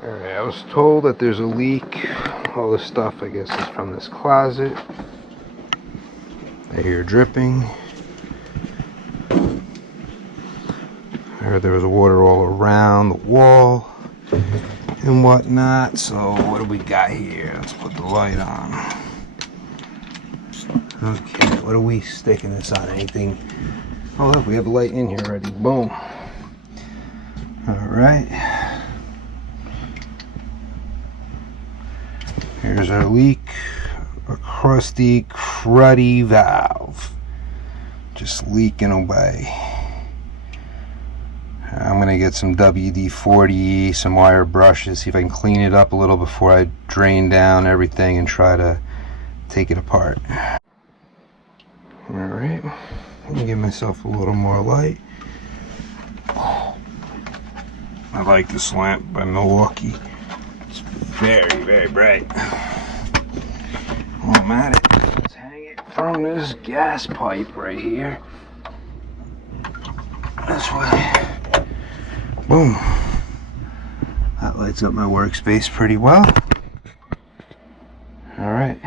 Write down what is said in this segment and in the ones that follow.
Alright, I was told that there's a leak. All this stuff, I guess, is from this closet. I hear dripping. I heard there was water all around the wall and whatnot. So what do we got here? Let's put the light on. Okay, what are we sticking this on? Anything? Oh look, we have a light in here already. Boom. Alright. Here's our leak. A crusty, cruddy valve. Just leaking away. I'm gonna get some WD-40, some wire brushes, see if I can clean it up a little before I drain down everything and try to take it apart. Alright, let me give myself a little more light. I like this lamp by Milwaukee. It's very, very bright. While I'm at it, let's hang it from this gas pipe right here. This way. Boom. That lights up my workspace pretty well. Alright.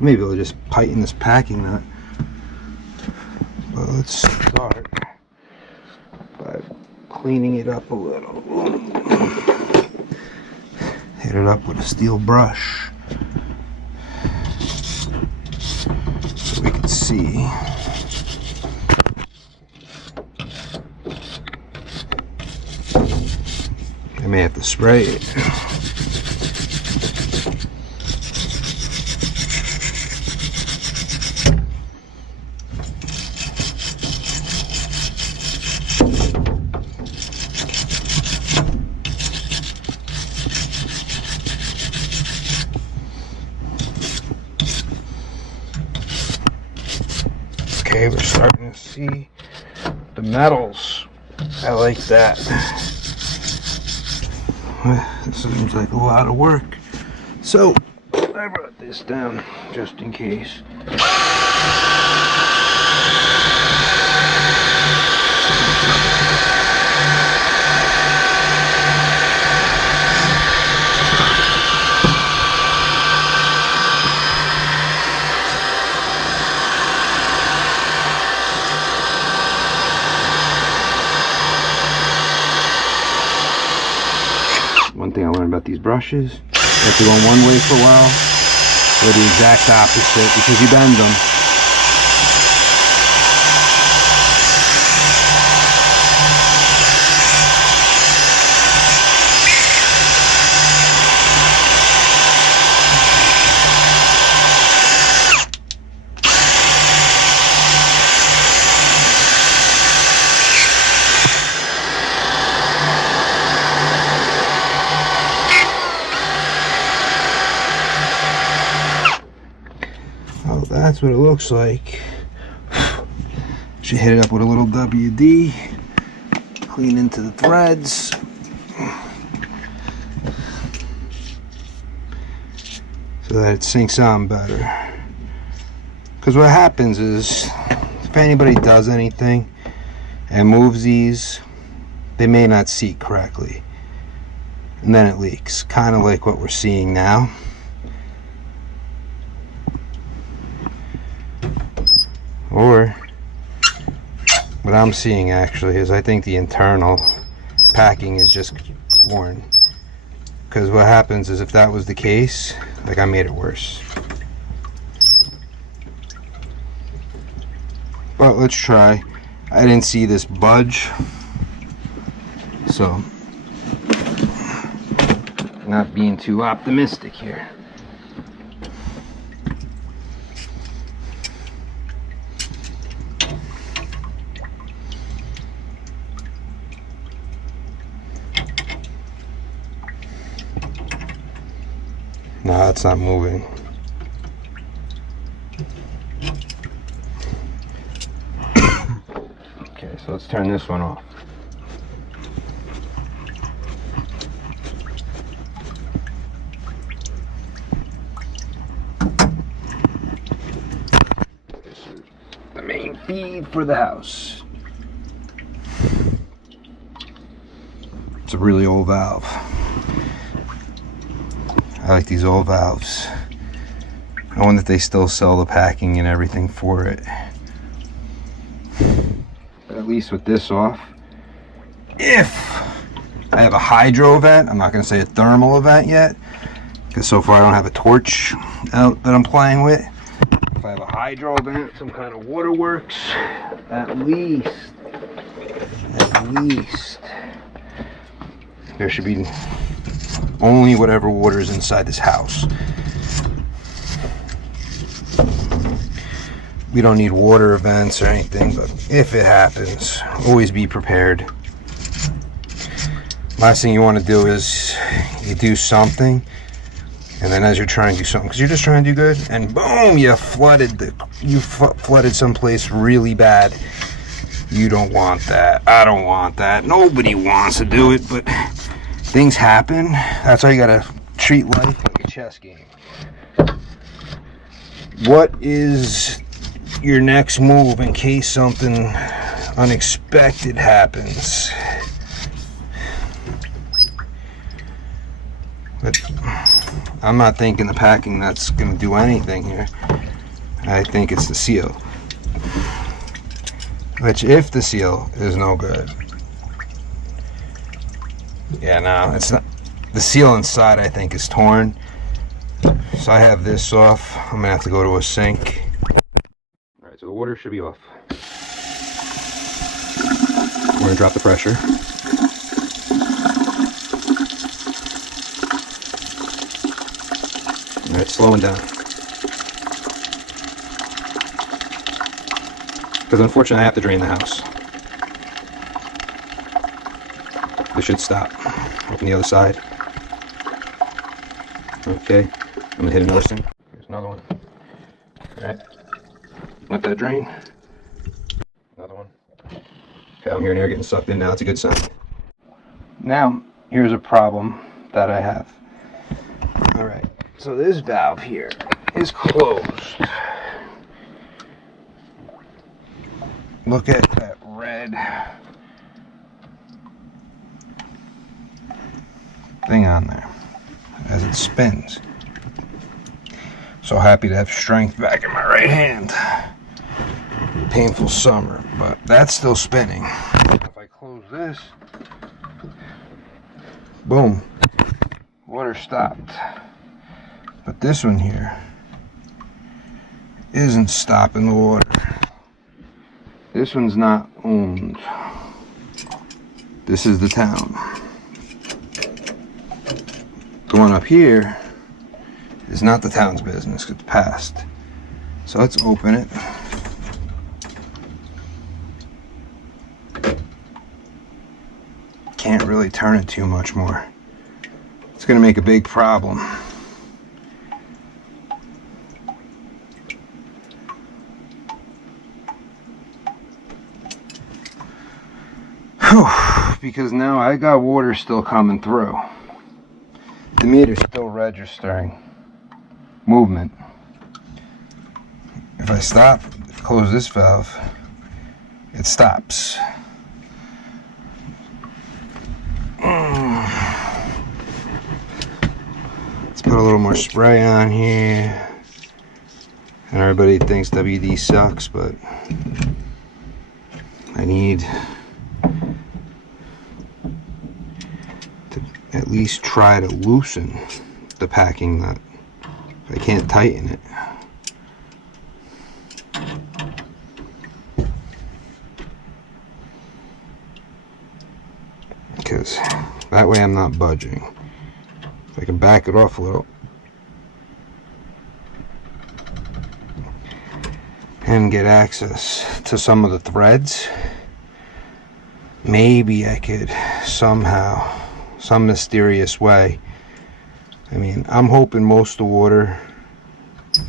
Maybe I'll just tighten this packing nut. But let's start by cleaning it up a little. Hit it up with a steel brush so we can see. I may have to spray it. Okay, we're starting to see the metals. I like that. This seems like a lot of work. So, I brought this down just in case. One thing I learned about these brushes, you have to go one way for a while, or the exact opposite, because you bend them. That's what it looks like. Should hit it up with a little WD, clean into the threads. So that it sinks on better. Because what happens is, if anybody does anything and moves these, they may not seat correctly. And then it leaks, kind of like what we're seeing now. Or what I'm seeing actually is I think the internal packing is just worn. Because what happens is if that was the case, like I made it worse. But let's try. I didn't see this budge. So, not being too optimistic here. No, it's not moving. Okay, so let's turn this one off. This is the main feed for the house. It's a really old valve. I like these old valves. I wonder if they still sell the packing and everything for it. But at least with this off, if I have a hydro vent, I'm not going to say a thermal event yet, because so far I don't have a torch out that I'm playing with. If I have a hydro vent, some kind of waterworks, at least, there should be only whatever water is inside this house. We don't need water events or anything, but if it happens, always be prepared. Last thing you want to do is you do something, and then as you're trying to do something, because you're just trying to do good, and boom, you flooded someplace really bad. You don't want that. I don't want that. Nobody wants to do it, but things happen. That's why you gotta treat life like a chess game. What is your next move in case something unexpected happens? But I'm not thinking the packing that's going to do anything here. I think it's the seal. Which, if the seal is no good, yeah, no, it's not. The seal inside, I think, is torn. So I have this off. I'm going to have to go to a sink. Alright, so the water should be off. We're going to drop the pressure. Alright, it's slowing down. Because unfortunately I have to drain the house. This should stop. Open the other side. Okay, I'm going to hit another sink. Here's another one. Alright, let that drain. Another one. Okay, I'm hearing air getting sucked in now. That's a good sign. Now, here's a problem that I have. Alright, so this valve here is closed. Look at that red thing on there as it spins. So happy to have strength back in my right hand. Painful summer, but that's still spinning. If I close this, boom, water stopped. But this one here isn't stopping the water. This one's not owned. This is the town. The one up here is not the town's business, it's past. So let's open it. Can't really turn it too much more. It's gonna make a big problem. Because now I got water still coming through. The meter's still registering movement. If I stop, close this valve, it stops. Let's put a little more spray on here. And everybody thinks WD sucks, but I need to at least try to loosen the packing nut. I can't tighten it. Because that way I'm not budging. If I can back it off a little and get access to some of the threads, maybe I could somehow, some mysterious way. I mean, I'm hoping most of the water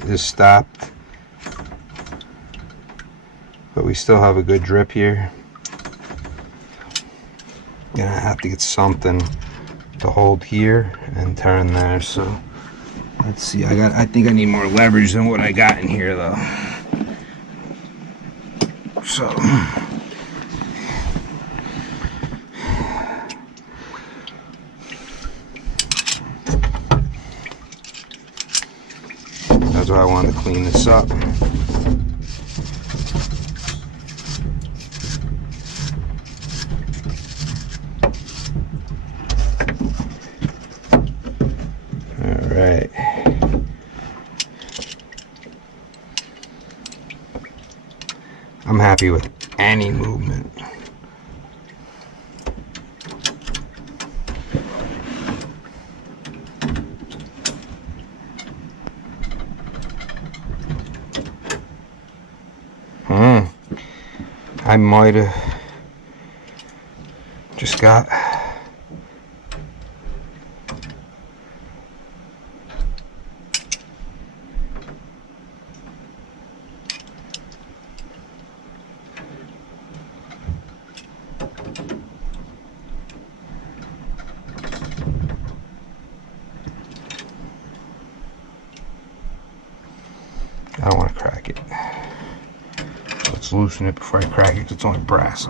is stopped, but we still have a good drip here. Gonna have to get something to hold here and turn there. So let's see. I think I need more leverage than what I got in here, though. So That's why I wanted to clean this up. Alright. I'm happy with any movement. I might have just got I don't want to crack it. Let's loosen it before I crack it, because it's only brass.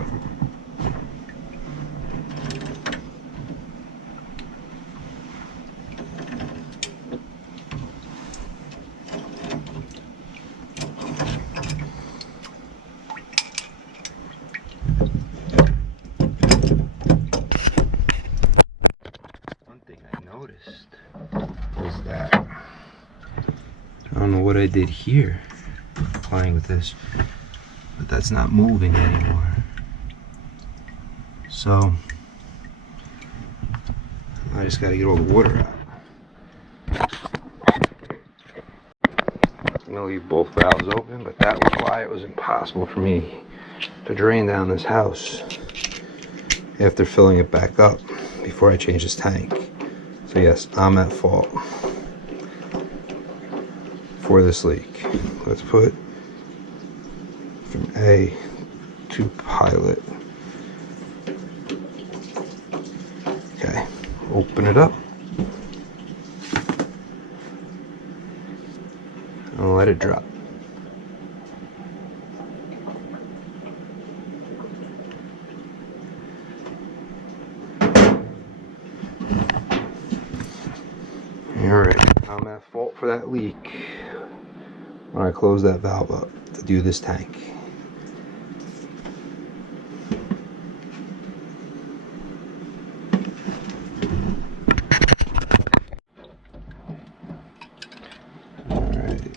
One thing I noticed was that I don't know what I did here playing with this, but that's not moving anymore. So I just got to get all the water out. I'm gonna leave both valves open, but that was why it was impossible for me to drain down this house after filling it back up before I change this tank. So yes, I'm at fault for this leak. Let's put from A to pilot. Okay, open it up and let it drop. Alright, I'm at fault for that leak when I close that valve up to do this tank. Alright.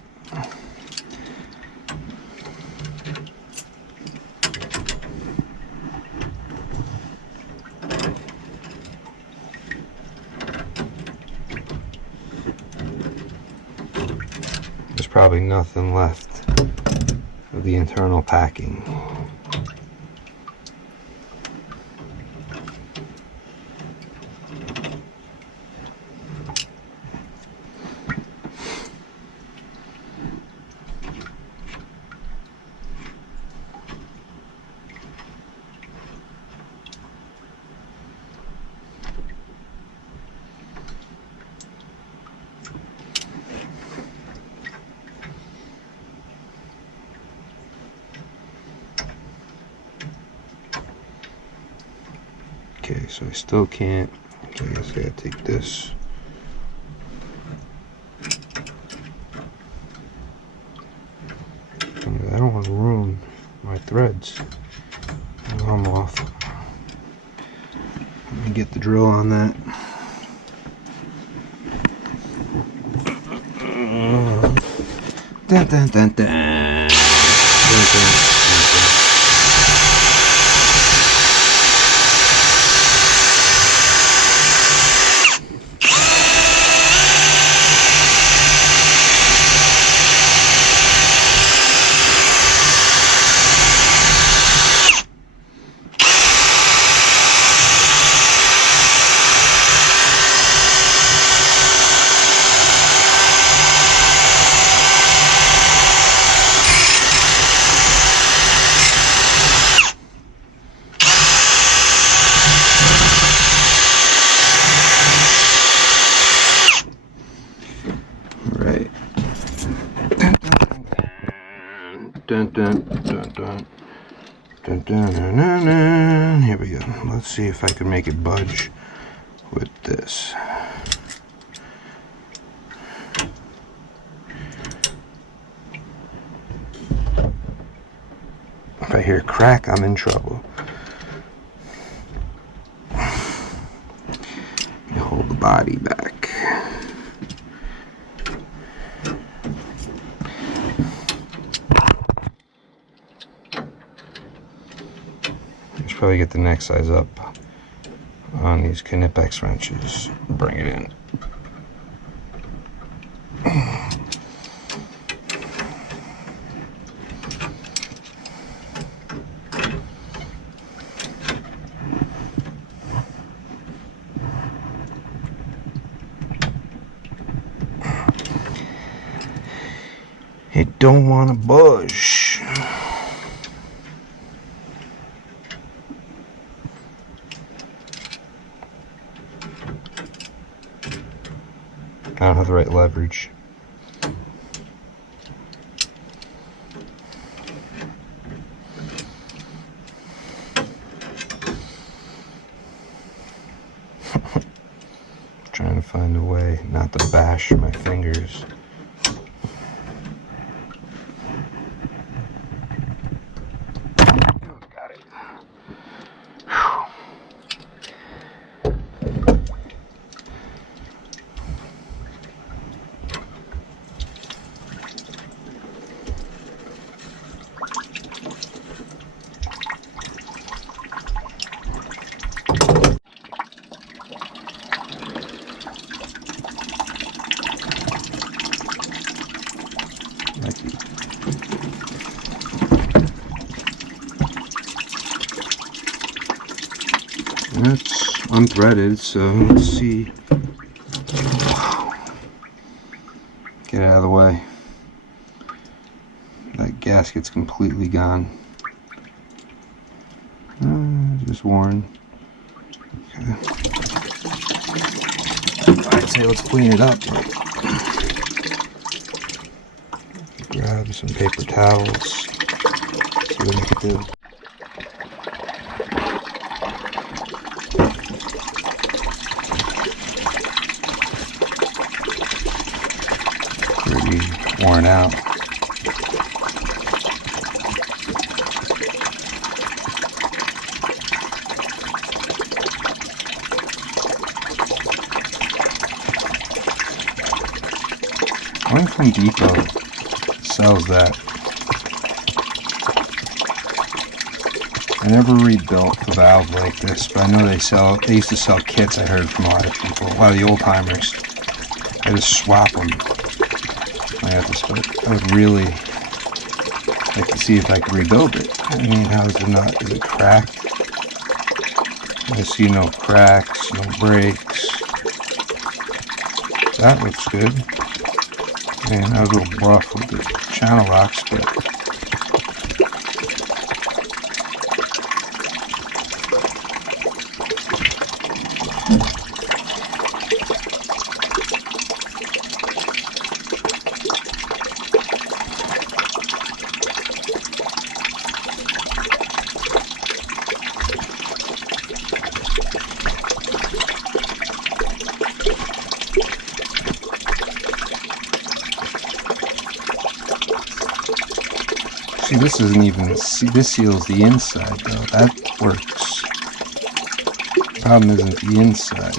There's probably nothing left of the internal packing. Okay, so I still can't, so I guess I gotta take this. I don't want to ruin my threads. I'm off. Let me get the drill on that. Dun, dun, dun, dun. Dun, dun, dun, dun. Dun, dun, dun, dun. Dun, dun, dun, dun, dun. Here we go. Let's see if I can make it budge with this. hear crack, I'm in trouble. You hold the body back. Let's probably get the neck size up on these Knipex wrenches. Bring it in. It don't want to budge. I don't have the right leverage. Trying to find a way not to bash my fingers. That's unthreaded, so let's see. Get out of the way. That gasket's completely gone. Just worn. Okay. I'd say let's clean it up. Grab some paper towels. See what I can do. Pretty worn out. Going from Depot sells that. I never rebuilt a valve like this, but I know they used to sell kits. I heard from a lot of people, a lot of the old timers. They just swap them. I would really like to see if I could rebuild it. I mean, how is it not? Is it cracked? I see no cracks, no breaks. That looks good. Man, that was a little rough with the channel locks, but see, this isn't even, this seals the inside though, that works. Problem isn't the inside.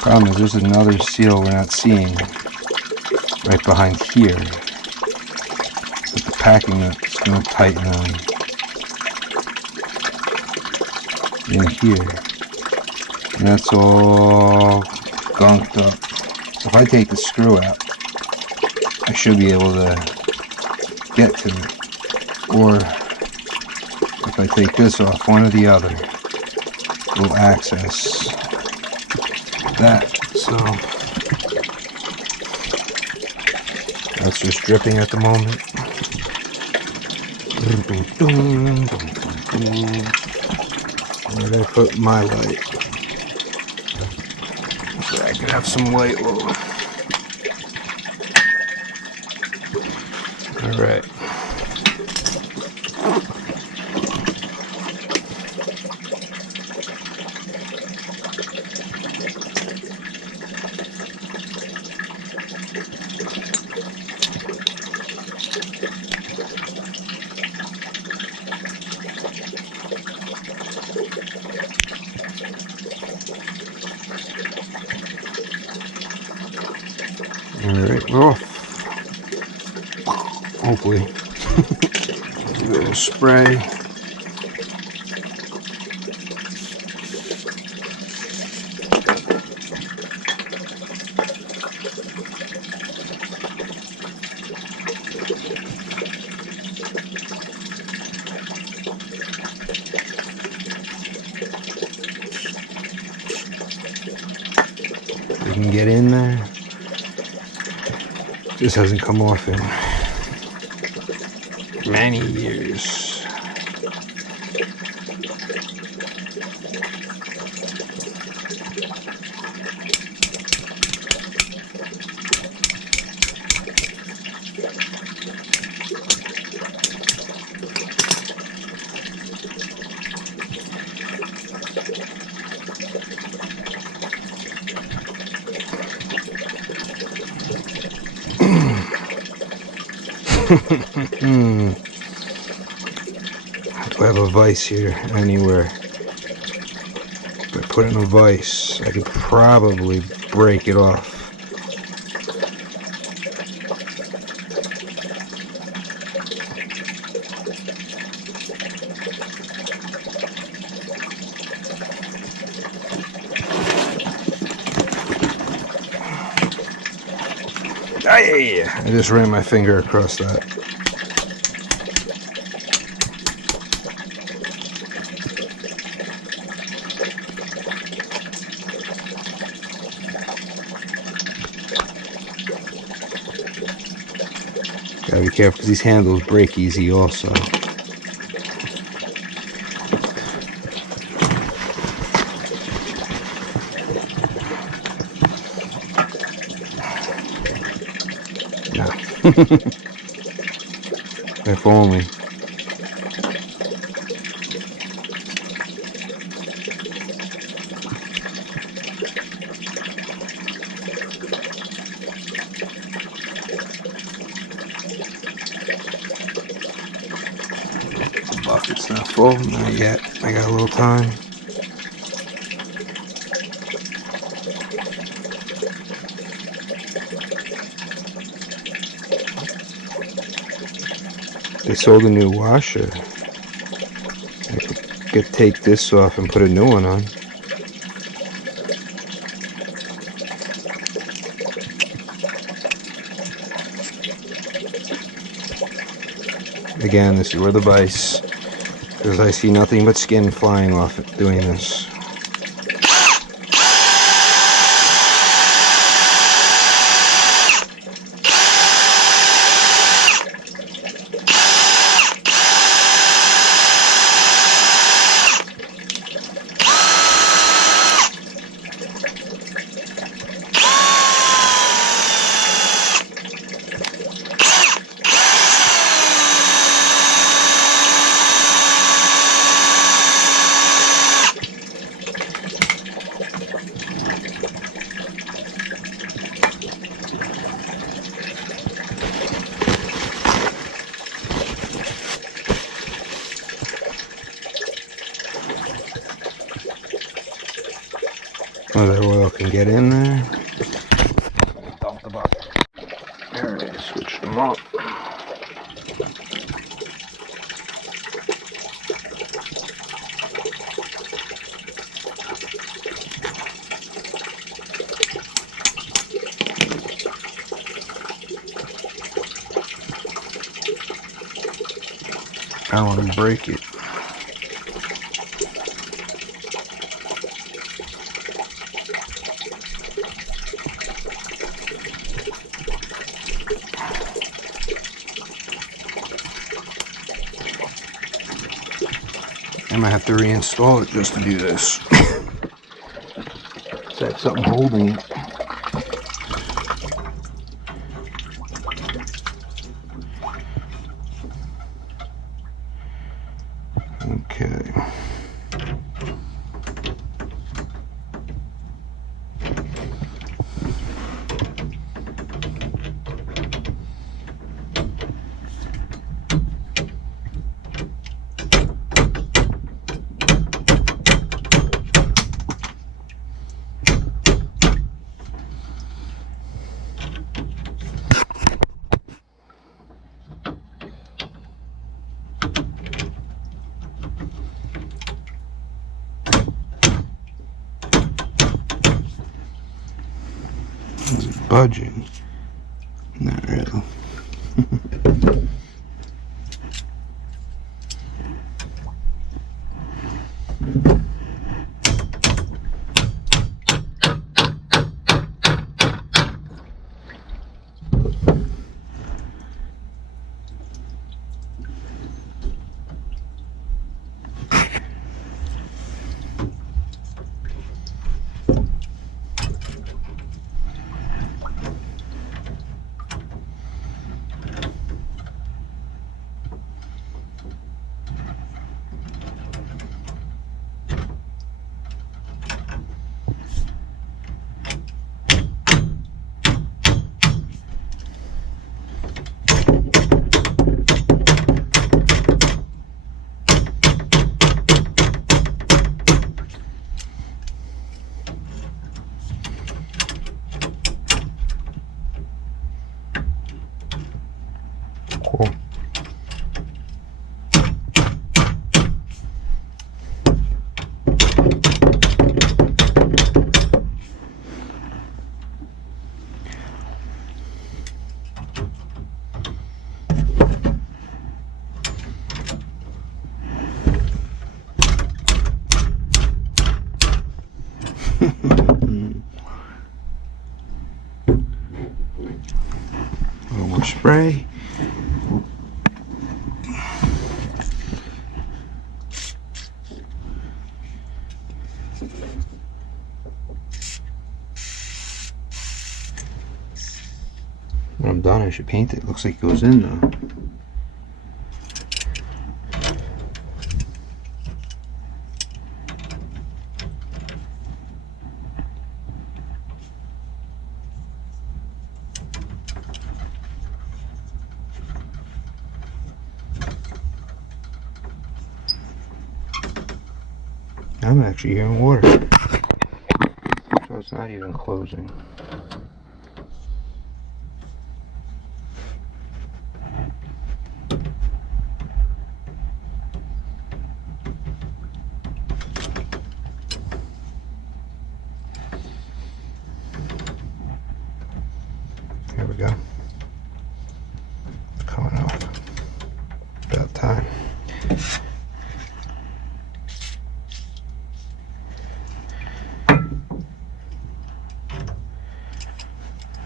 Problem is there's another seal we're not seeing right behind here. But the packing nut's going to tighten on in here. And that's all gunked up. So if I take the screw out, I should be able to get to it. Or if I take this off, one or the other will access that. So that's just dripping at the moment. Where did I put my light? So I can have some light low. Alright. Alright, we're off. Hopefully. A little spray. We can get in there. This hasn't come off in many years. Do I have a vise here anywhere? If I put in a vise, I could probably break it off. I just ran my finger across that. Gotta be careful because these handles break easy also. If only. The bucket's not full, not yet. I got a little time. They sold a new washer. I could take this off and put a new one on. Again, this is where the vise, because I see nothing but skin flying off it doing this. Oh, that oil can get in there. Dump the bucket. There it is. Switch them up. I don't want to break it. I might have to reinstall it just to do this. Is that something holding it? Okay. Is it budging? Not really. Cool. A little more spray. When I'm done, I should paint it. Looks like it goes in though. I'm actually hearing water. So it's not even closing. Here we go. It's coming off. About time.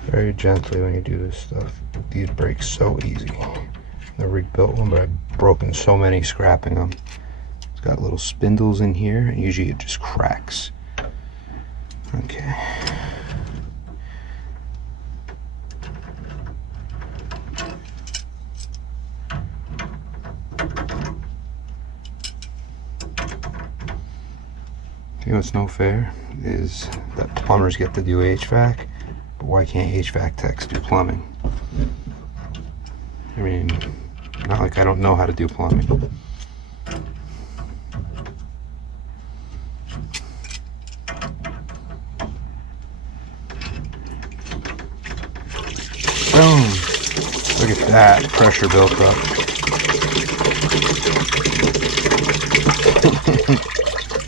Very gently when you do this stuff. These break so easy. I rebuilt one, but I've broken so many scrapping them. It's got little spindles in here, and usually it just cracks. Okay. You know what's no fair is that plumbers get to do HVAC, but why can't HVAC techs do plumbing? I mean, not like I don't know how to do plumbing. Boom! Look at that pressure built up.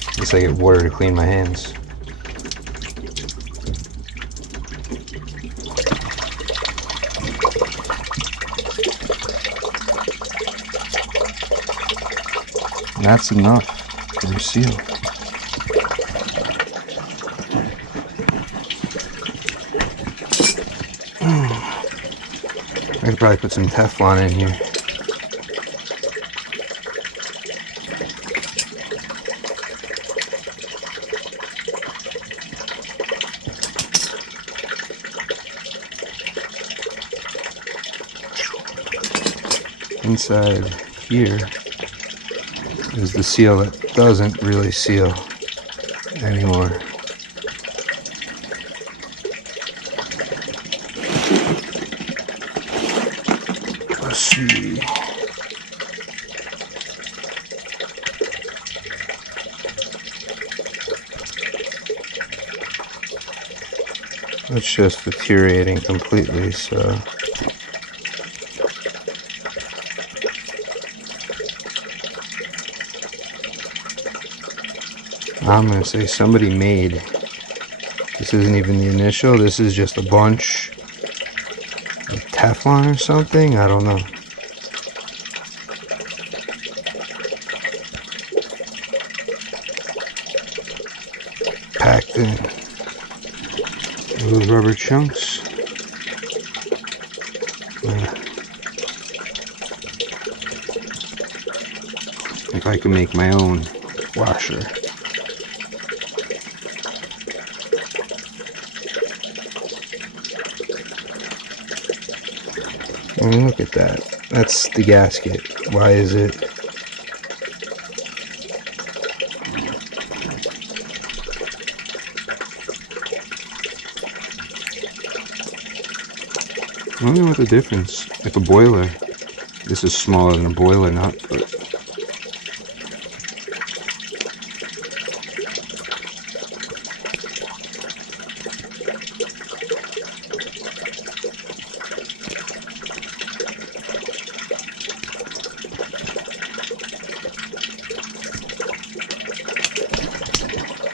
At least I get water to clean my hands. And that's enough for a seal. I could probably put some Teflon in here. Inside here is the seal that doesn't really seal anymore. Let's see. It's just deteriorating completely, so I'm going to say somebody made This isn't even the initial. This is just a bunch of Teflon or something. I don't know. Packed in those rubber chunks. If I can make my own washer. I mean, look at that. That's the gasket. Why is it? I wonder what the difference. Like a boiler. This is smaller than a boiler nut, but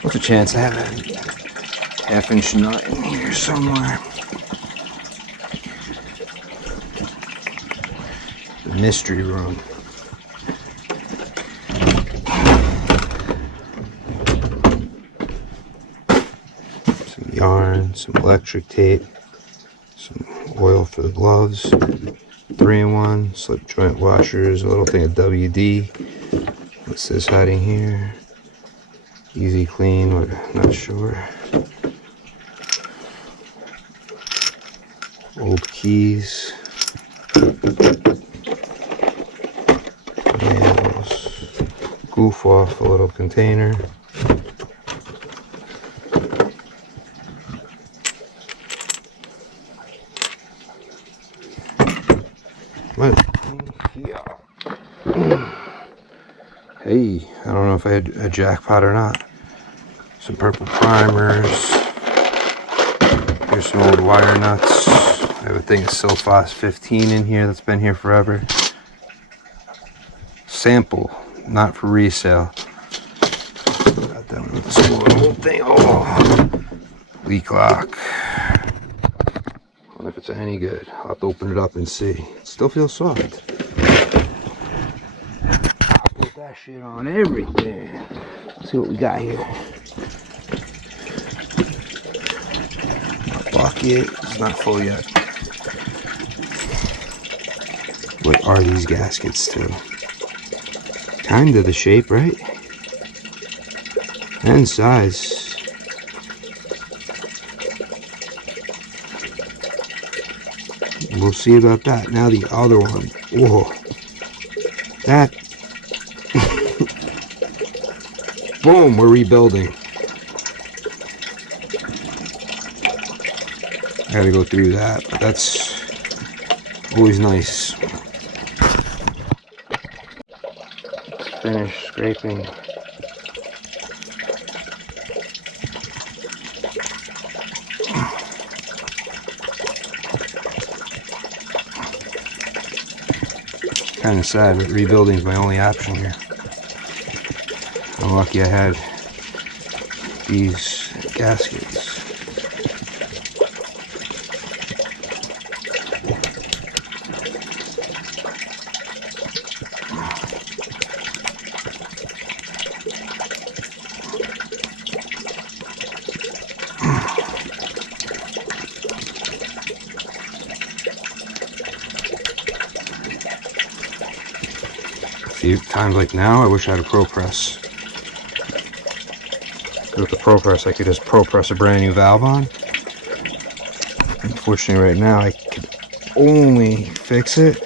what's the chance I have a half-inch nut in here somewhere? The mystery room. Some yarn, some electric tape, some oil for the gloves, 3-in-1, slip joint washers, a little thing of WD. What's this hiding here? Easy clean, but not sure. Old keys. Nails. Goof off a little container. What? Yeah. Hey, I don't know if I had a jackpot or not. Some purple primers. Here's some old wire nuts. I have a thing of Silphos 15 in here that's been here forever. Sample, not for resale. Got them with this little thing. Oh, leak lock. I wonder if it's any good. I'll have to open it up and see. It still feels soft. Put that shit on everything. Let's see what we got here. Bucket. It's not full yet. What are these gaskets too? Kind of the shape, right? And size. We'll see about that. Now the other one. Whoa. That. Boom, we're rebuilding. I gotta go through that, but that's always nice. Let's finish scraping. Kind of sad, but rebuilding is my only option here. I'm lucky I had these gaskets. See, times like now, I wish I had a Pro Press. With the Pro Press, I could just Pro Press a brand new valve on. Unfortunately, right now, I could only fix it.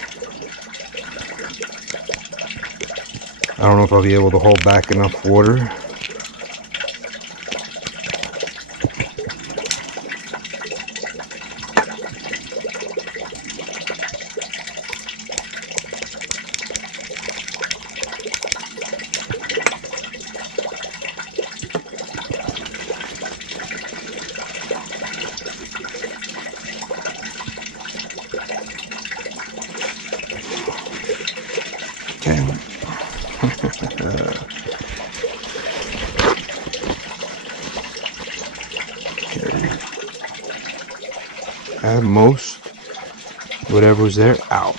I don't know if I'll be able to hold back enough water. at most whatever's there out.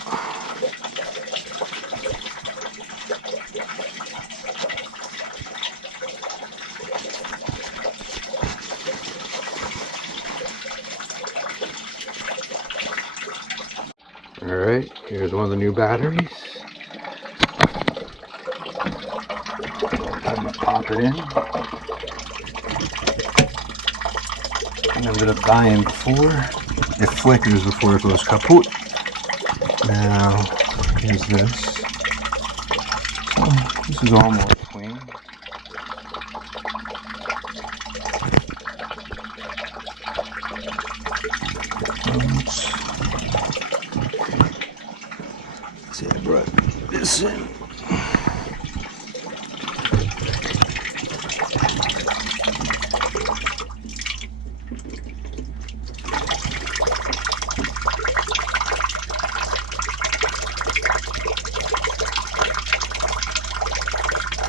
Alright, here's one of the new batteries. I'm gonna pop it in. I ended up buying before. It flickers before it goes kaput. Now, here's this. So, this is almost clean. See, I brought this in.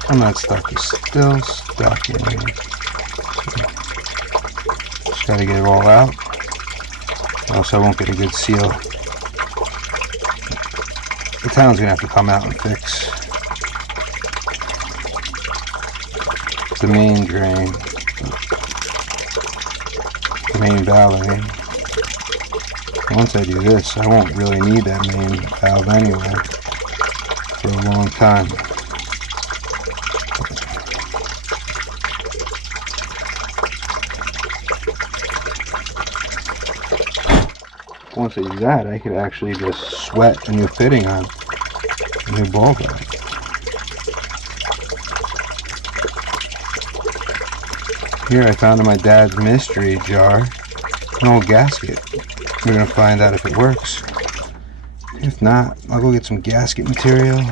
I'm not stuck, it's still stuck in here. So, just gotta get it all out, or else I won't get a good seal. The town's gonna have to come out and fix the main drain, the main valve, I mean. Once I do this, I won't really need that main valve anyway for a long time. Once I do that, I could actually just sweat a new fitting on, a new ball valve. Here I found in my dad's mystery jar an old gasket. We're gonna find out if it works. If not, I'll go get some gasket material.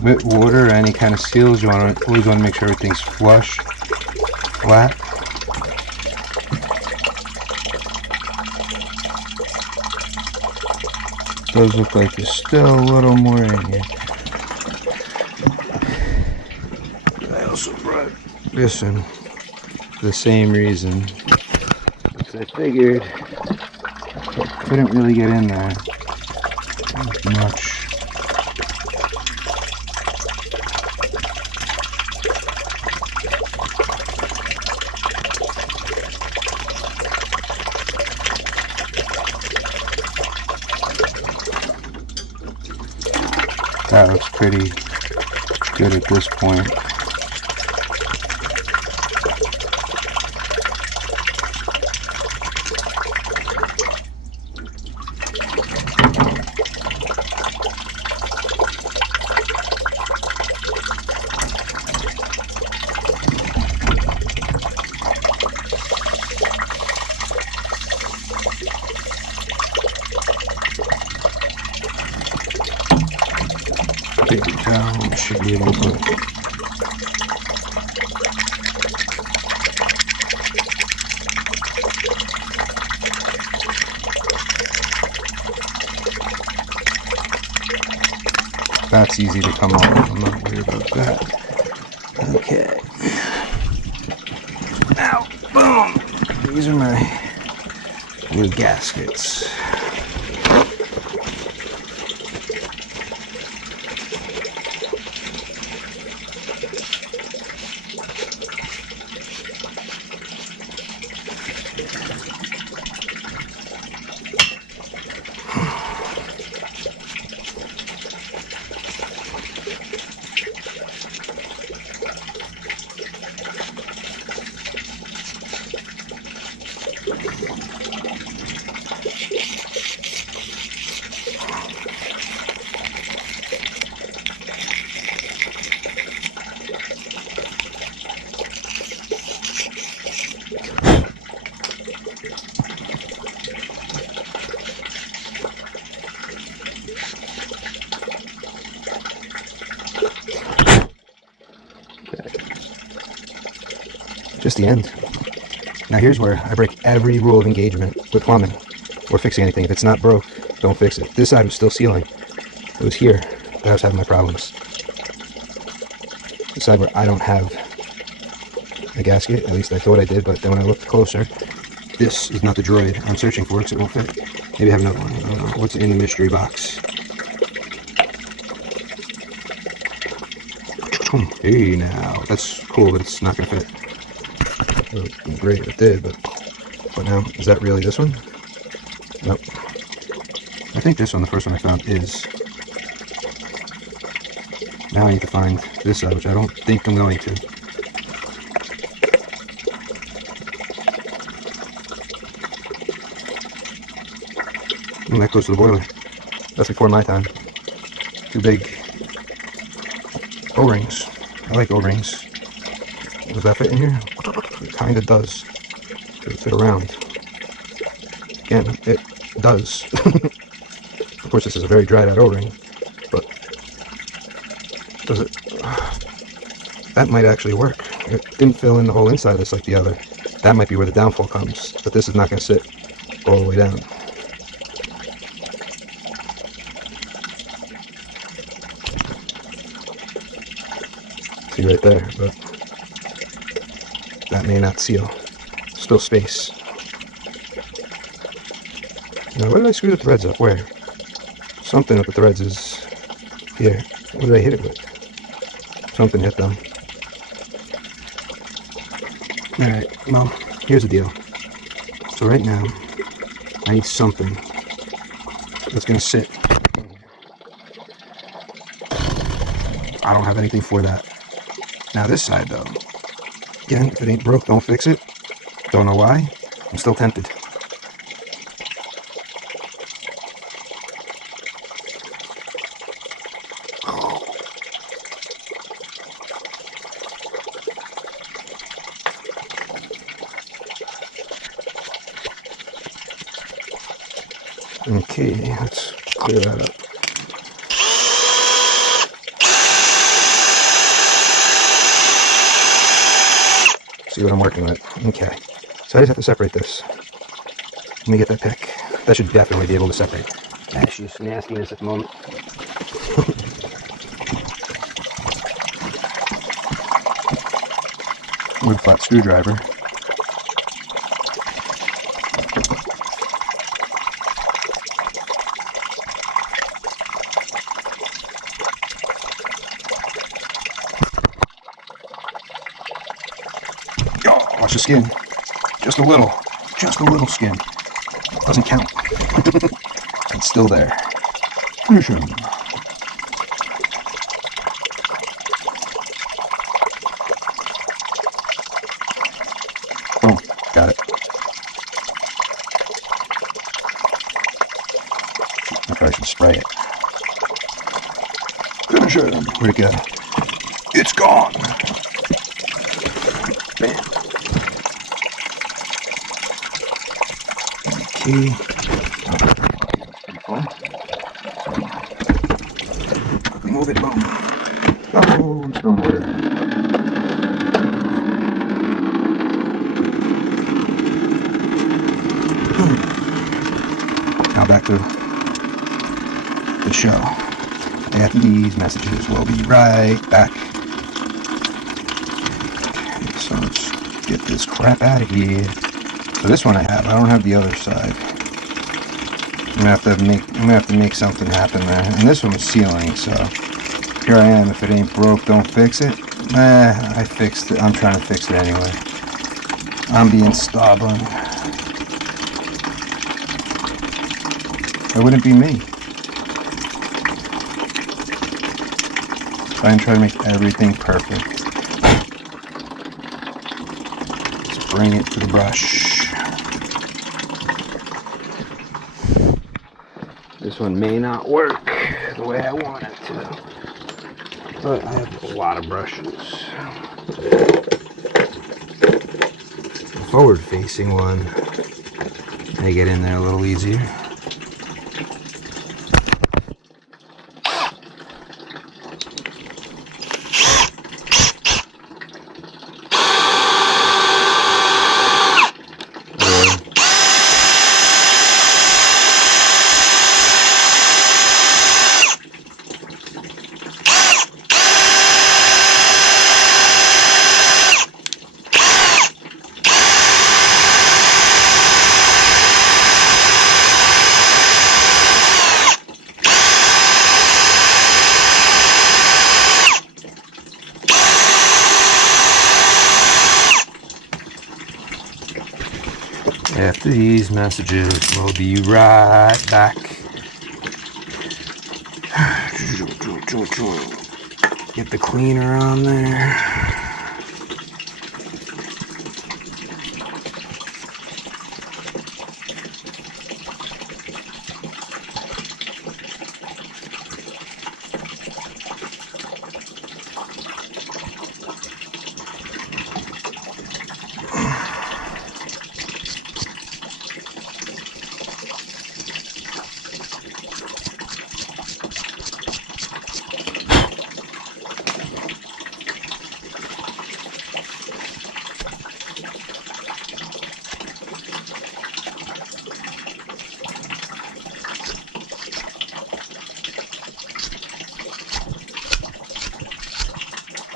With water or any kind of seals, you always want to make sure everything's flush, flat. Does look like there's still a little more in here. I also brought this in for the same reason, because I figured couldn't really get in there much. That looks pretty good at this point. Paper towel should be able to that's easy to come off. I'm not worried about that. Okay. Now, boom! These are my new gaskets. Just the end. Now here's where I break every rule of engagement with plumbing or fixing anything. If it's not broke, don't fix it. This side was still sealing. It was here that I was having my problems. The side where I don't have a gasket, at least I thought I did, but then when I looked closer, this is not the droid I'm searching for because it won't fit. Maybe I have another one. I don't know. What's in the mystery box? Hey now, that's cool, but it's not going to fit. Oh, great, it did, but now, is that really this one? Nope. I think this one, the first one I found, is. Now I need to find this side, which I don't think I'm going to. And that goes to the boiler. That's before my time. Two big O-rings. I like O-rings. Does that fit in here? It kind of does. Does it fit around? Again, it does. Of course, this is a very dried out O-ring, but does it? That might actually work. It didn't fill in the whole inside of this like the other. That might be where the downfall comes, but this is not going to sit all the way down. See right there, but that may not seal. Still space. Now, where did I screw the threads up? Where? Something with the threads is here. What did I hit it with? Something hit them. Alright, well, here's the deal. So right now, I need something that's going to sit. I don't have anything for that. Now this side though, again, if it ain't broke, don't fix it. Don't know why. I'm still tempted. Okay, let's clear that up. See what I'm working with. Okay, so I just have to separate this. Let me get that pick. That should definitely be able to separate. That's just nastiness at the moment. With a flat screwdriver. Watch the skin. Just a little skin. Doesn't count. It's still there. Finish him. Boom. Got it. I probably should spray it. Finish him. Where'd it go? It's gone. Bam. Okay. Pretty full. Move it, boom. Oh, it's going there. Now back to the show. After these messages, we'll be right back. Okay, so let's get this crap out of here. So this one I don't have the other side. I'm gonna have to make something happen there. And this one was sealing, so here I am. If it ain't broke, don't fix it. I fixed it. I'm trying to fix it anyway. I'm being stubborn. It wouldn't be me. Try to make everything perfect. Let's bring it to the brush. This one may not work the way I want it to, but I have a lot of brushes. The forward-facing one may get in there a little easier. After these messages, we'll be right back. Get the cleaner on there.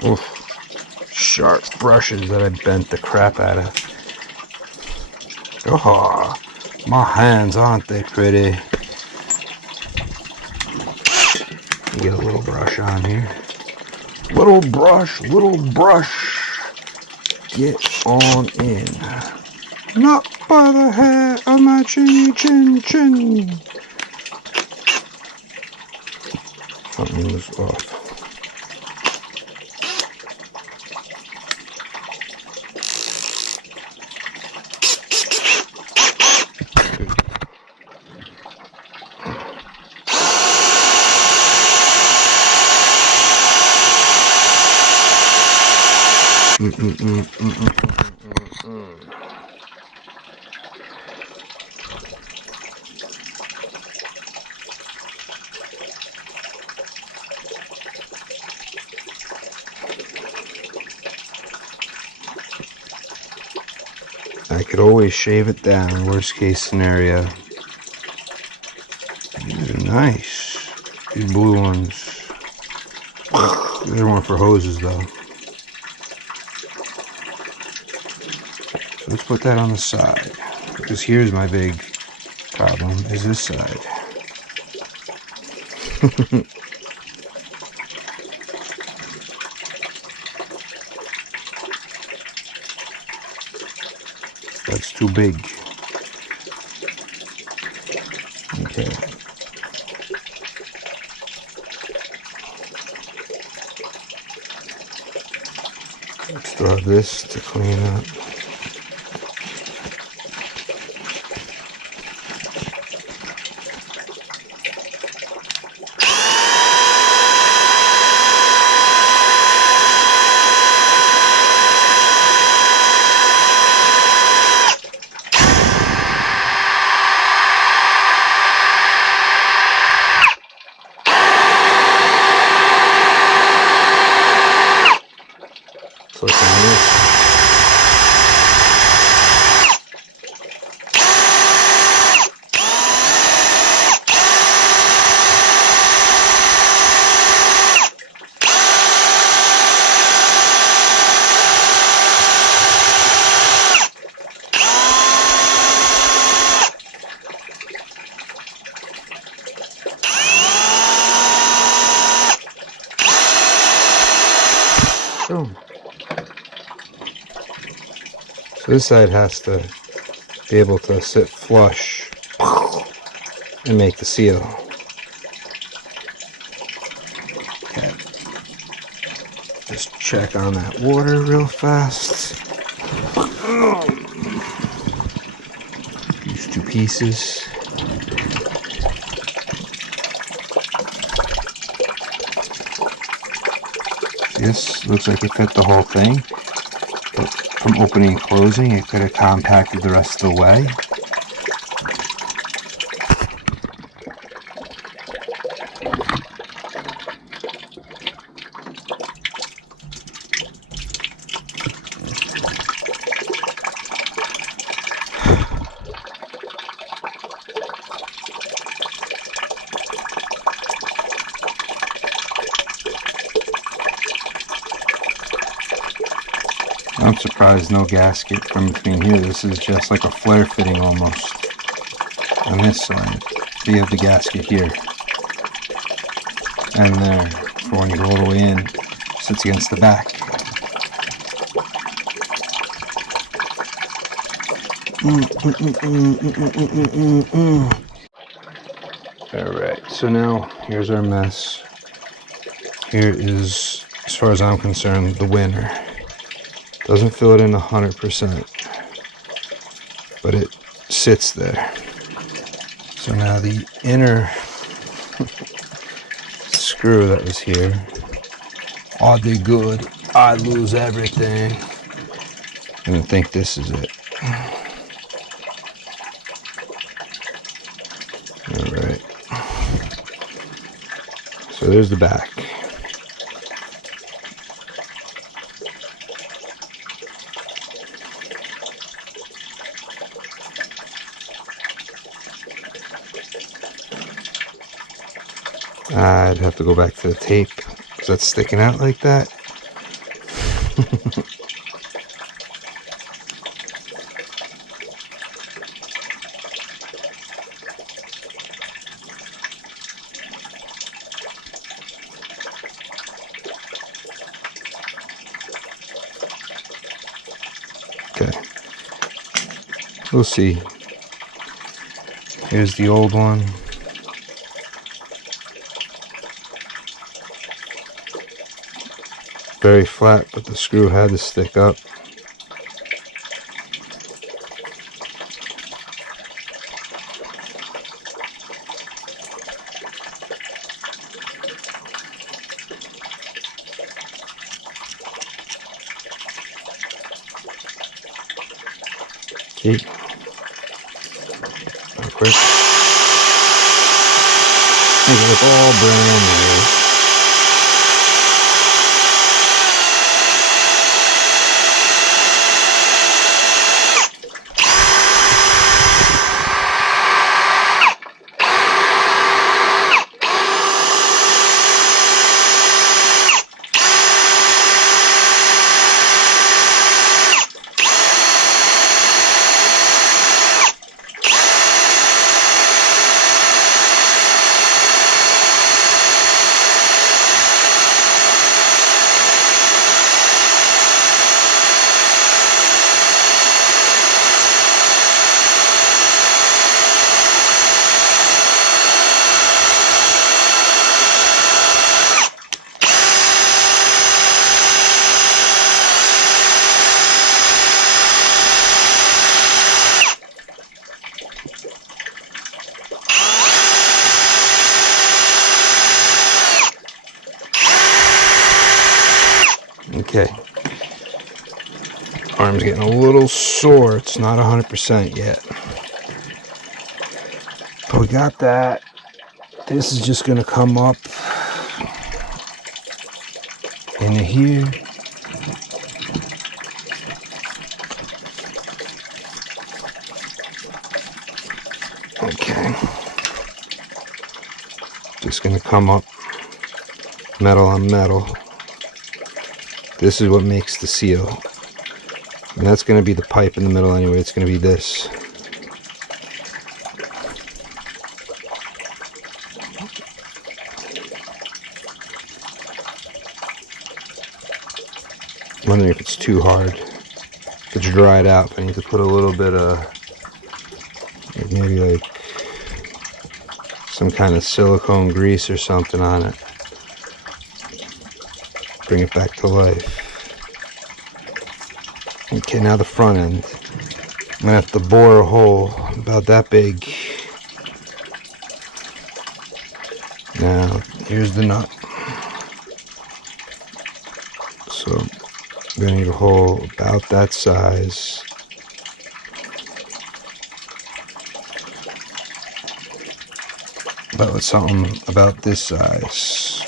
Oof. Sharp brushes that I bent the crap out of. Oh, my hands, aren't they pretty? Get a little brush on here. Little brush, get on in. Not by the hair of my chinny chin. Something was off. I could always shave it down, worst case scenario. These are nice. These blue ones. These are more for hoses though. So let's put that on the side. Because here's my big problem, is this side. That's too big. Okay. Let's throw this to clean up. So this side has to be able to sit flush and make the seal. Okay. Just check on that water real fast. These two pieces. This looks like it fit the whole thing, but from opening and closing it could have compacted the rest of the way. I'm surprised no gasket from between here. This is just like a flare fitting almost on this side. So you have the gasket here and there for when you go all the way in, sits against the back. Alright, so now here's our mess. Here is, as far as I'm concerned, the winner. Doesn't fill it in 100%, but it sits there. So now the inner screw that was here, all did good. I lose everything. And I think this is it. Alright. So there's the back. I'd have to go back to the tape because that's sticking out like that. Okay, we'll see. Here's the old one. Very flat, but the screw had to stick up. See? Real quick. Make it look all brand new. Okay, arm's getting a little sore. It's not 100% yet, but we got that. This is just gonna come up into here. Okay, just gonna come up metal on metal. This is what makes the seal. And that's going to be the pipe in the middle anyway. It's going to be this. I'm wondering if it's too hard. If it's dried out, I need to put a little bit of, maybe like some kind of silicone grease or something on it. Bring it back to life. Okay, now the front end. I'm gonna have to bore a hole about that big. Now, here's the nut. So, I'm gonna need a hole about that size. But with something about this size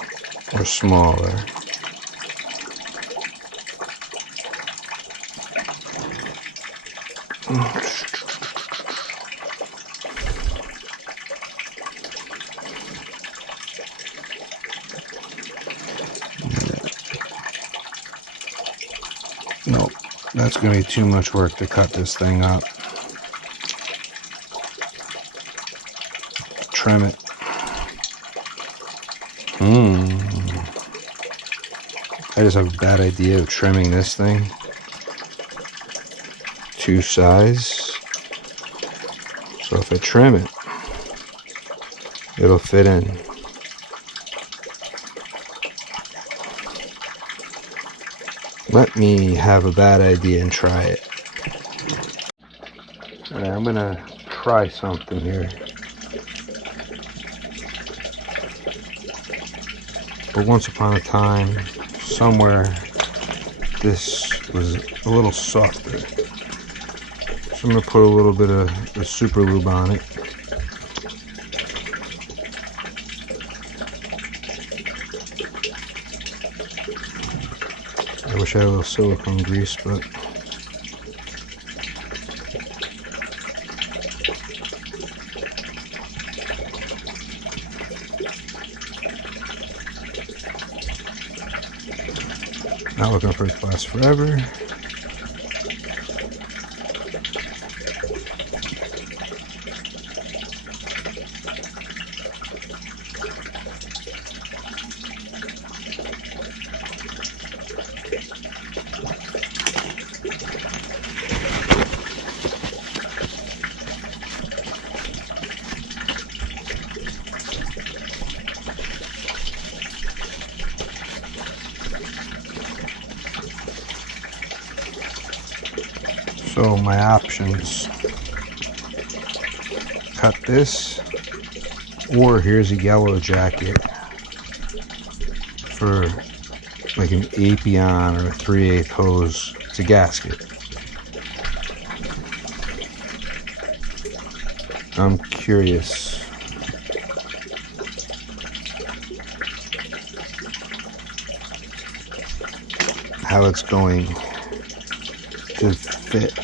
or smaller. Nope, that's going to be too much work to cut this thing up. Trim it. I just have a bad idea of trimming this thing to size. So if I trim it, it'll fit in. Let me have a bad idea and try it. Alright, I'm gonna try something here. But once upon a time, somewhere, this was a little softer. So I'm gonna put a little bit of the super lube on it. I wish I had a little silicone grease, but not looking for it to last forever. So my options: cut this, or here's a yellow jacket for like an Apion or a 3/8 hose. It's a gasket. I'm curious how it's going to fit.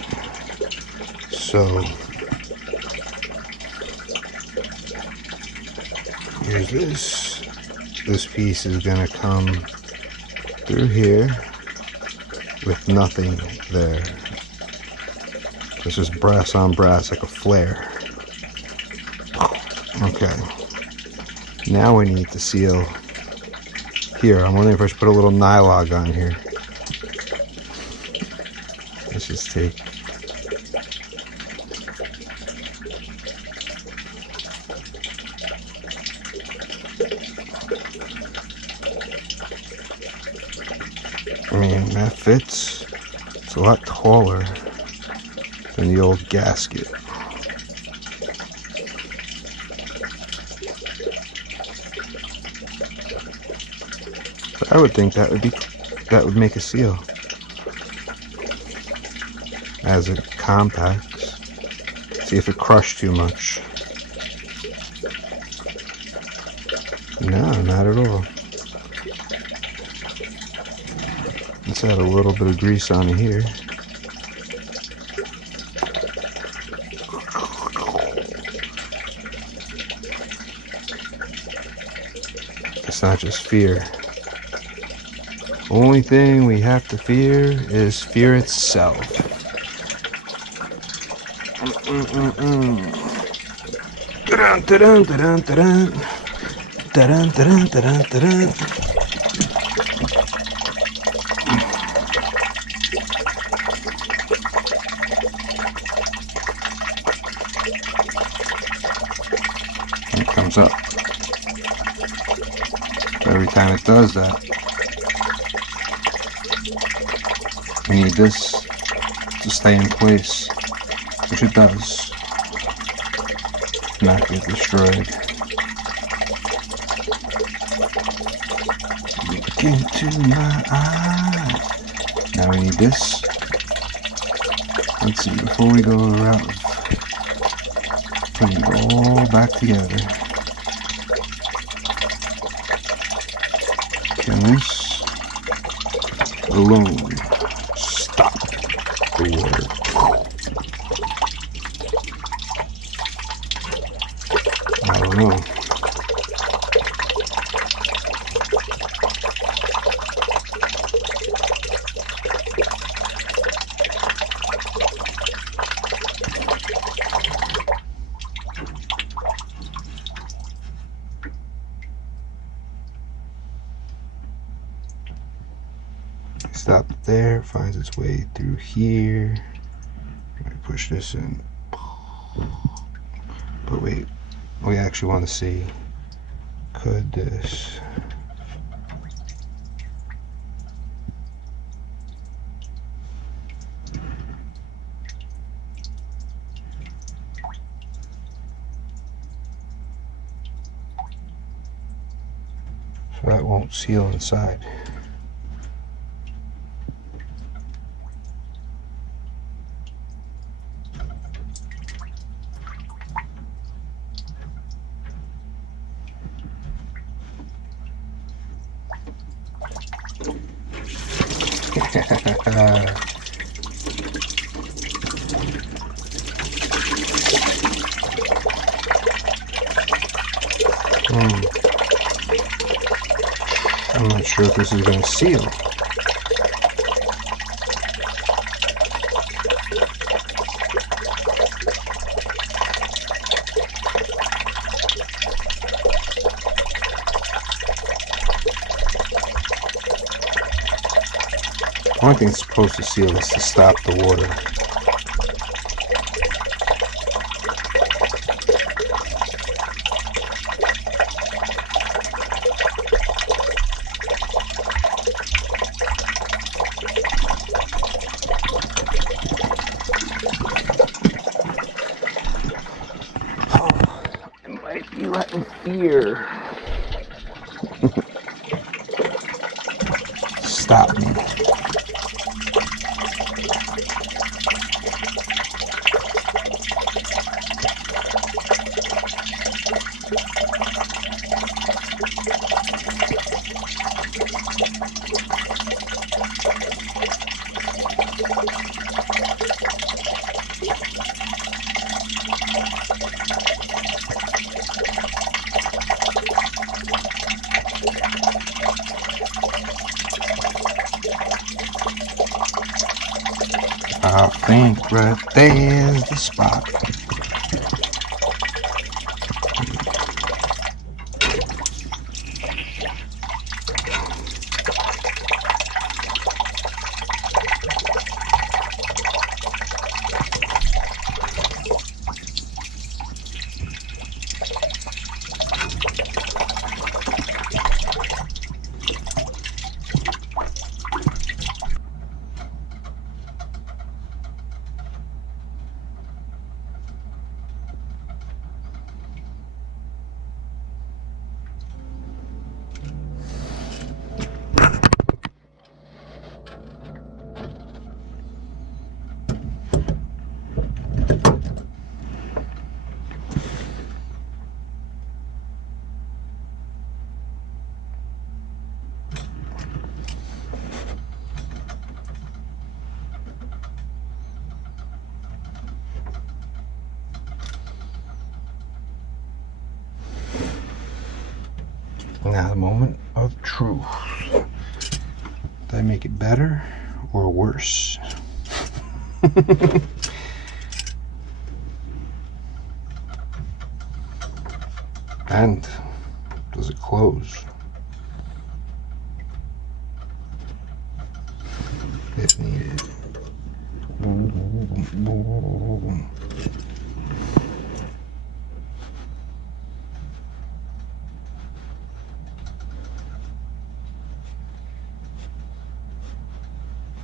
So here's this. This piece is gonna come through here with nothing there. This is brass on brass, like a flare. Okay. Now we need to seal here. I'm wondering if I should put a little nylog on here. Let's just take that fits. It's a lot taller than the old gasket. But I would think that would make a seal as it compacts. See if it crushed too much. No, not at all. Let's add a little bit of grease on here. It's not just fear. Only thing we have to fear is fear itself. Da-dun, da-dun, da-dun, da-dun. Da-dun, da-dun, da-dun, da-dun. It comes up. Every time it does that, we need this to stay in place, which it does, not get destroyed. Look into my eyes. Now we need this. Let's see, before we go the route of putting it all back together, can this alone stop the water? I don't know. Stop there, finds its way through here. I push this in. But we actually want to see, could this... So that won't seal inside. I'm not sure if this is going to seal. The only thing it's supposed to seal is to stop the water. You let me fear. Stop me. I think right there's the spot. Now the moment of truth. Did I make it better or worse? And does it close? If needed.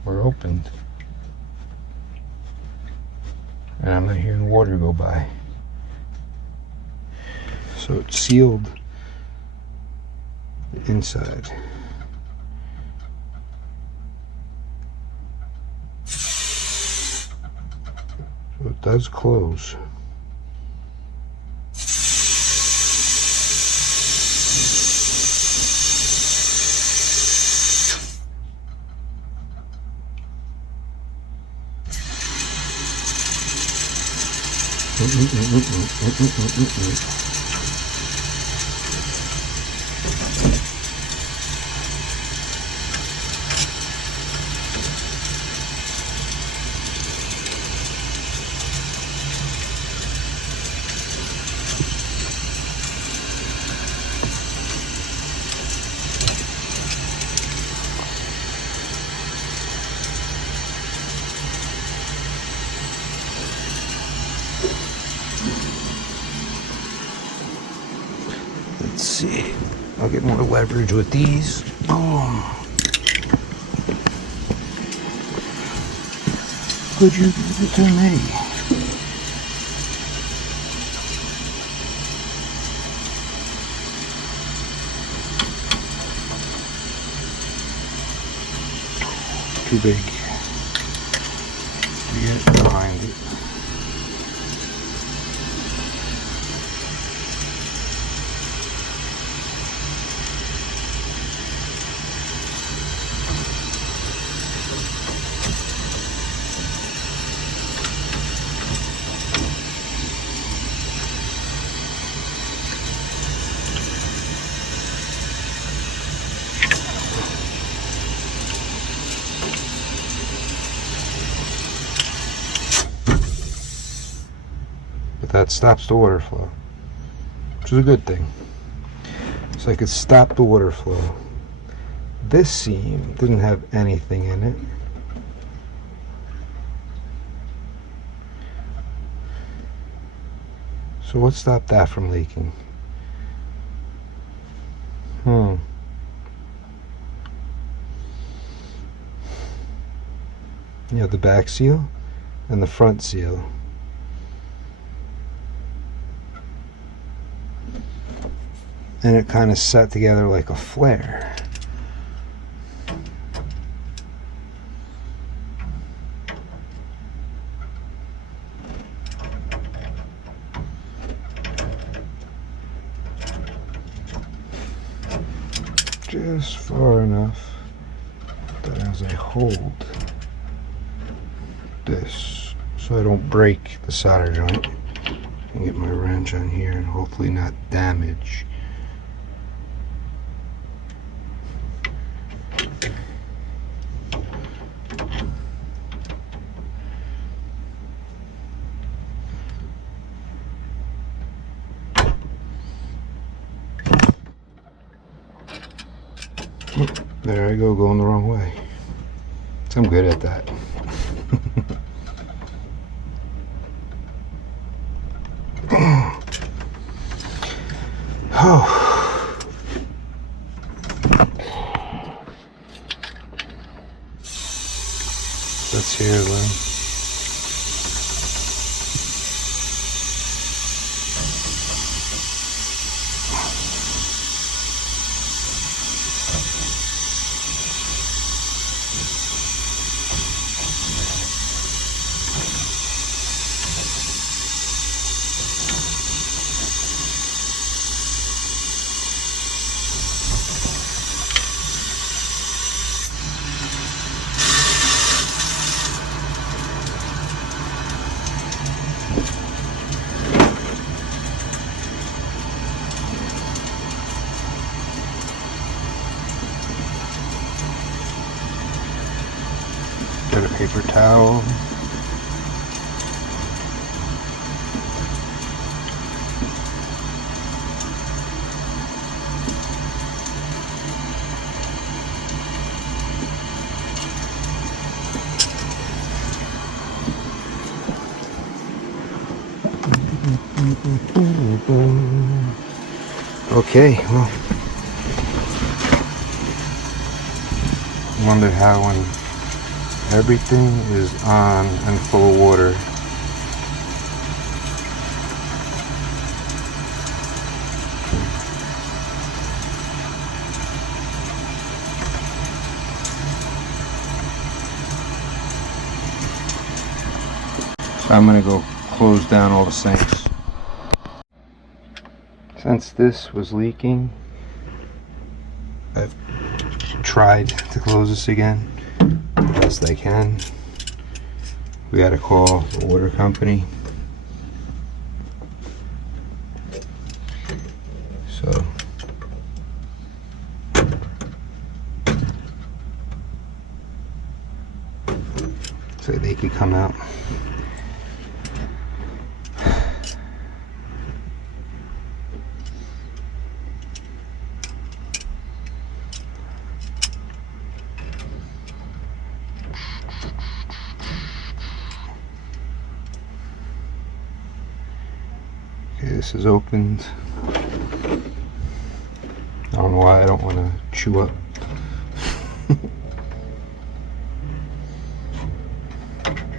We're opened, and I'm not hearing water go by. So it's sealed the inside. So it does close. Let's see. I'll get more leverage with these. Oh. Could you give it to me? Too big to get behind it. But that stops the water flow, which is a good thing. So I could stop the water flow. This seam didn't have anything in it. So what stopped that from leaking? You have the back seal and the front seal. And it kind of set together like a flare. Just far enough that as I hold this, so I don't break the solder joint, and get my wrench on here and hopefully not damage. There I go, going the wrong way. So I'm good at that. Oh. Let's hear it, Lynn. Get a paper towel. Okay, well, I wonder how when everything is on and full of water, so I'm going to go close down all the sinks. Since this was leaking, I've tried to close this again the best I can. We got to call the water company. So they could come out. Okay, this is opened. don't know why I don't want to chew up.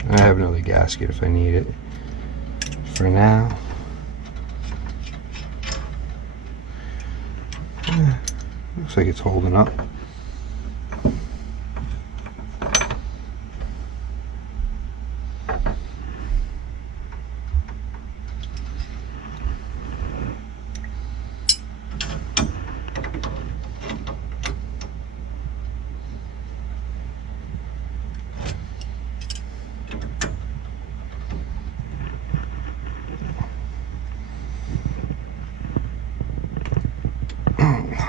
I have another gasket if I need it. For now, looks like it's holding up.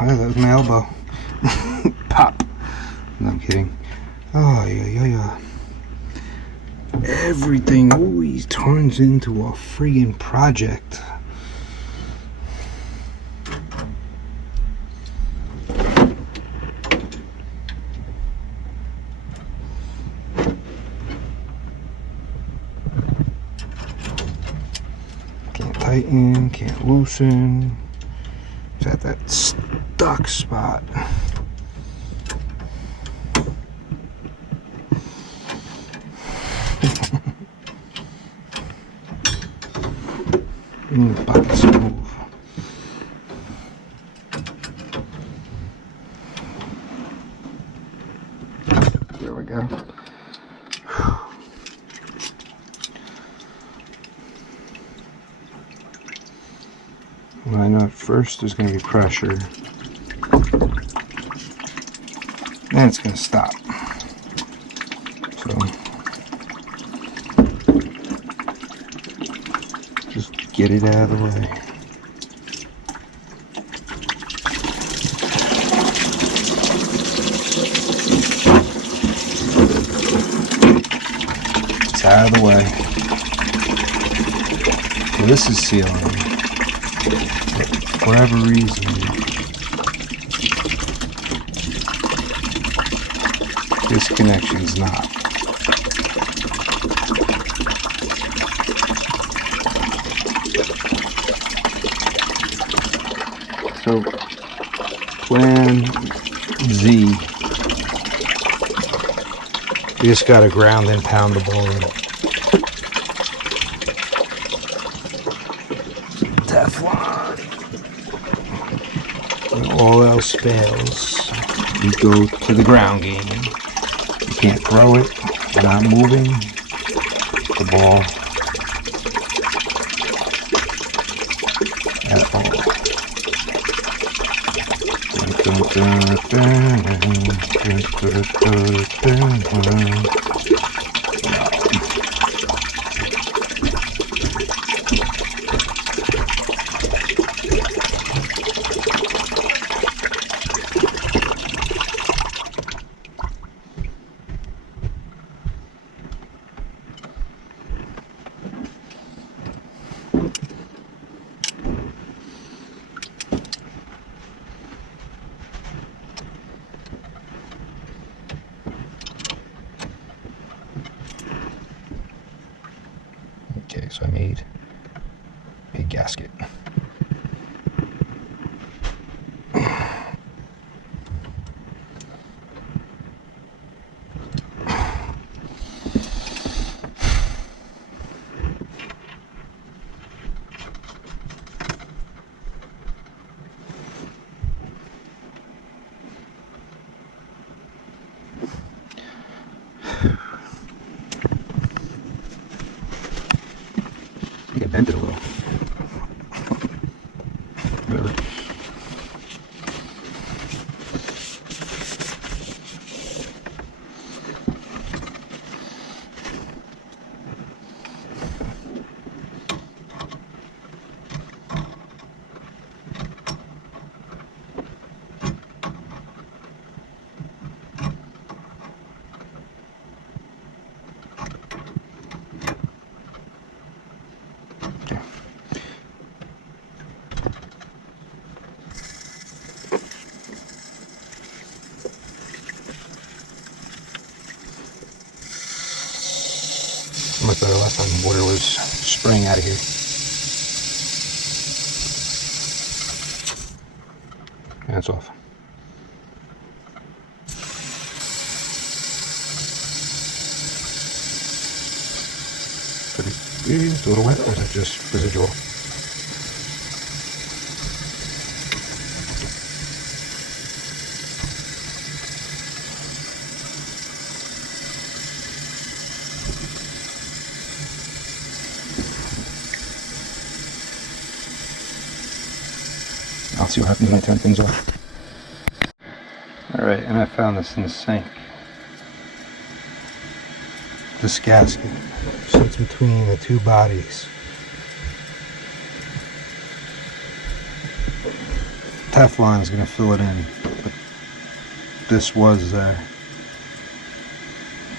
That was my elbow. Pop. No, I'm kidding. Oh, yeah. Everything always turns into a friggin' project. Can't tighten, can't loosen. It's at that stuck spot. The bucket's move. There we go. Well, I know at first there's going to be pressure, then it's going to stop. So just get it out of the way. It's out of the way. So this is sealing. For whatever reason, this connection's not. So plan Z, you just gotta ground and pound the ball in. Teflon. When all else fails, you go to the ground game. You can't throw it without moving the ball at all. Okay, so I made a gasket. I bent it a little. Whatever. Much better last time. Water was spraying out of here. And it's off. It's a little wet, or is it just residual? I'll see what happens when I turn things off. Alright, and I found this in the sink. This gasket sits between the two bodies. Teflon is going to fill it in, but this was there.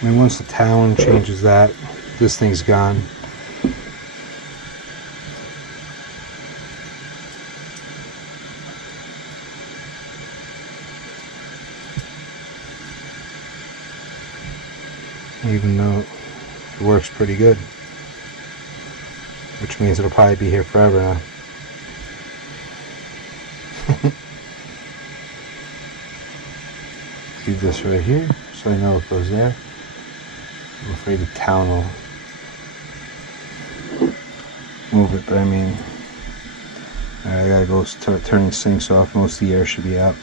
I mean, once the town changes that, this thing's gone. Even though it works pretty good, which means it'll probably be here forever now. Leave this right here so I know it goes there. I'm afraid the town will move it, but I mean, I gotta go start turning sinks off. Most of the air should be out.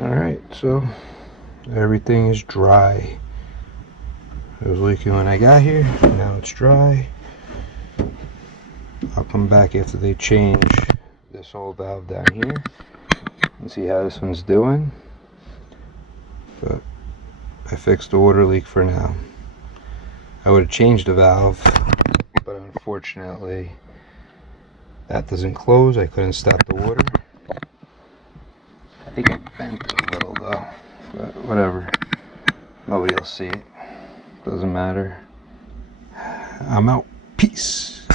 Alright, so everything is dry. It was leaking when I got here, now it's dry. I'll come back after they change this whole valve down here and see how this one's doing. But I fixed the water leak for now. I would have changed the valve, but unfortunately that doesn't close. I couldn't stop the water. I think I bent it a little though, but whatever. Nobody will see it. Doesn't matter. I'm out. Peace.